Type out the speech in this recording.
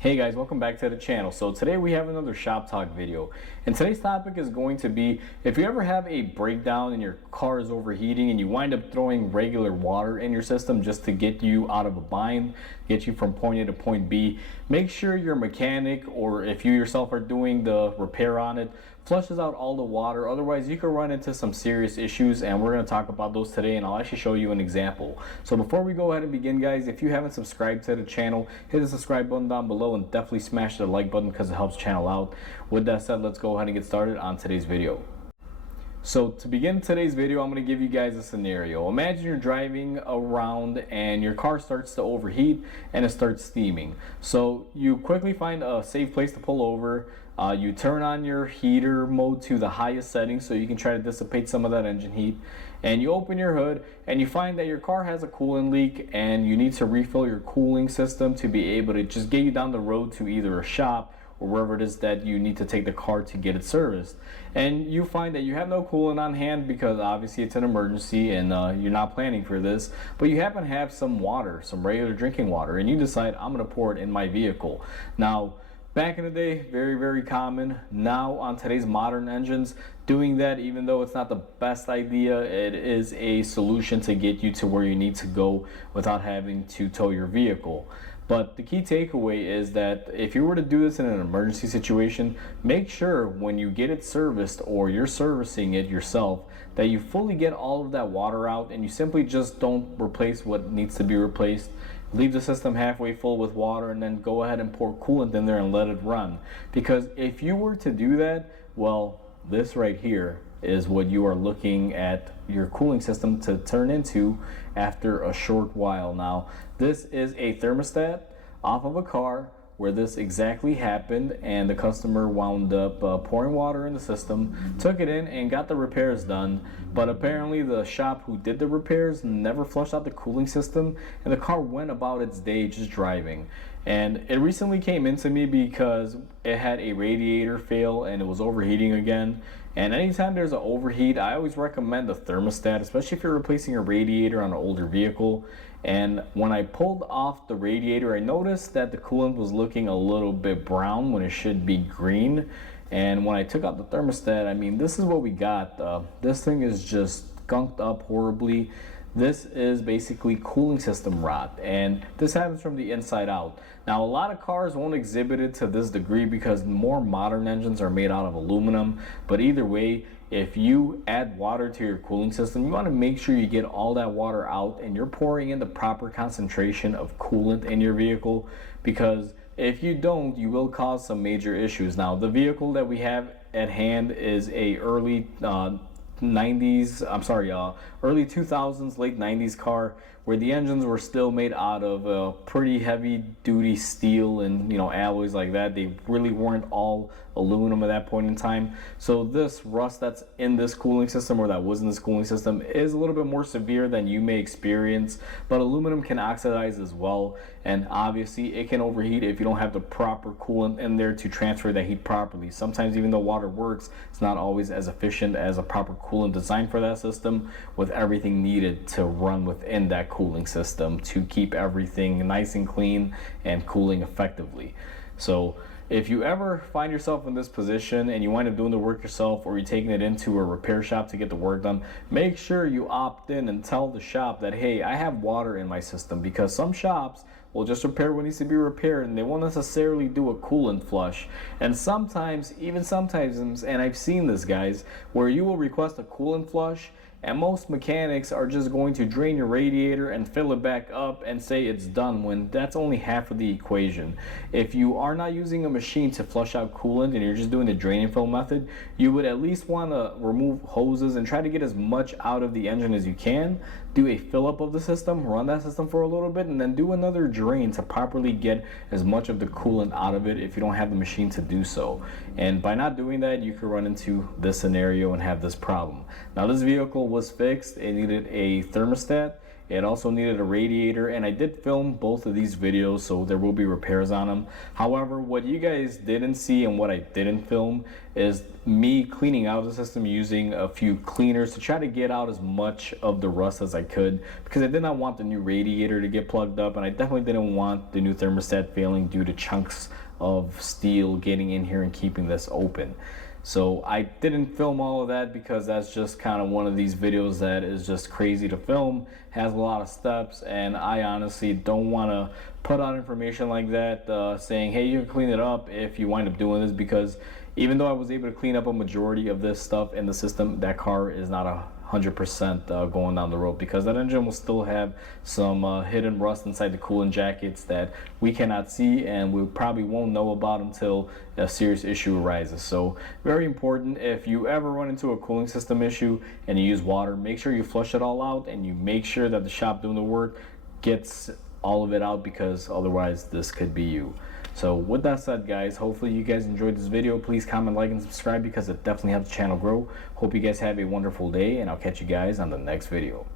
Hey guys, welcome back to the channel. So today we have another shop talk video, and today's topic is going to be if you ever have a breakdown and your car is overheating and you wind up throwing regular water in your system just to get you out of a bind, get you from point A to point B, make sure your mechanic, or if you yourself are doing the repair on it, flushes out all the water. Otherwise you could run into some serious issues, and we're going to talk about those today, and I'll actually show you an example. So before we go ahead and begin, guys, if you haven't subscribed to the channel, hit the subscribe button down below and definitely smash the like button because it helps channel out. With that said, let's go ahead and get started on today's video. So to begin today's video, I'm going to give you guys a scenario. Imagine you're driving around and your car starts to overheat and it starts steaming. So you quickly find a safe place to pull over. You turn on your heater mode to the highest setting so you can try to dissipate some of that engine heat. And you open your hood and you find that your car has a coolant leak and you need to refill your cooling system to be able to just get you down the road to either a shop or wherever it is that you need to take the car to get it serviced. And you find that you have no coolant on hand because obviously it's an emergency and you're not planning for this, but you happen to have some water, some regular drinking water, and you decide, I'm going to pour it in my vehicle. Now, back in the day, very common. Now on today's modern engines, doing that, even though it's not the best idea, it is a solution to get you to where you need to go without having to tow your vehicle. But the key takeaway is that if you were to do this in an emergency situation, make sure when you get it serviced or you're servicing it yourself that you fully get all of that water out and you simply just don't replace what needs to be replaced. Leave the system halfway full with water and then go ahead and pour coolant in there and let it run. Because if you were to do that, well, this right here is what you are looking at your cooling system to turn into after a short while. Now, this is a thermostat off of a car where this exactly happened, and the customer wound up pouring water in the system, took it in and got the repairs done. But apparently the shop who did the repairs never flushed out the cooling system, and the car went about its day just driving. And it recently came into me because it had a radiator fail and it was overheating again. And anytime there's an overheat, I always recommend a thermostat, especially if you're replacing a radiator on an older vehicle. And when I pulled off the radiator, I noticed that the coolant was looking a little bit brown when it should be green. And when I took out the thermostat, I mean, this is what we got. This thing is just gunked up horribly. This is basically cooling system rot, and this happens from the inside out. Now, a lot of cars won't exhibit it to this degree because more modern engines are made out of aluminum, but either way, if you add water to your cooling system, you want to make sure you get all that water out and you're pouring in the proper concentration of coolant in your vehicle, because if you don't, you will cause some major issues. Now, the vehicle that we have at hand is a early 2000s, late 90s car where the engines were still made out of pretty heavy duty steel and alloys like that. They really weren't all aluminum at that point in time. So this rust that's in this cooling system, or that was in this cooling system, is a little bit more severe than you may experience. But aluminum can oxidize as well, and obviously it can overheat if you don't have the proper coolant in there to transfer that heat properly. Sometimes even though water works, it's not always as efficient as a proper coolant designed for that system, with everything needed to run within that cooling system to keep everything nice and clean and cooling effectively. So if you ever find yourself in this position and you wind up doing the work yourself, or you're taking it into a repair shop to get the work done, make sure you opt in and tell the shop that, hey, I have water in my system, because some shops will just repair what needs to be repaired and they won't necessarily do a coolant flush. And sometimes, and I've seen this, guys, where you will request a coolant flush and most mechanics are just going to drain your radiator and fill it back up and say it's done, when that's only half of the equation. If you are not using a machine to flush out coolant and you're just doing the drain and fill method, you would at least want to remove hoses and try to get as much out of the engine as you can. Do a fill up of the system, run that system for a little bit, and then do another drain to properly get as much of the coolant out of it if you don't have the machine to do so. And by not doing that, you could run into this scenario and have this problem. Now, this vehicle was fixed. It needed a thermostat, It also needed a radiator, and I did film both of these videos, so there will be repairs on them. However, what you guys didn't see and what I didn't film is me cleaning out the system using a few cleaners to try to get out as much of the rust as I could, because I did not want the new radiator to get plugged up, and I definitely didn't want the new thermostat failing due to chunks of steel getting in here and keeping this open. So I didn't film all of that because that's just kind of one of these videos that is just crazy to film, has a lot of steps, and I honestly don't want to put out information like that saying, hey, you can clean it up if you wind up doing this, because even though I was able to clean up a majority of this stuff in the system, that car is not 100% going down the road, because that engine will still have some hidden rust inside the coolant jackets that we cannot see and we probably won't know about until a serious issue arises. So very important, if you ever run into a cooling system issue and you use water, make sure you flush it all out and you make sure that the shop doing the work gets all of it out, because otherwise this could be you. So with that said, guys, hopefully you guys enjoyed this video. Please comment, like, and subscribe, because it definitely helps the channel grow. Hope you guys have a wonderful day, and I'll catch you guys on the next video.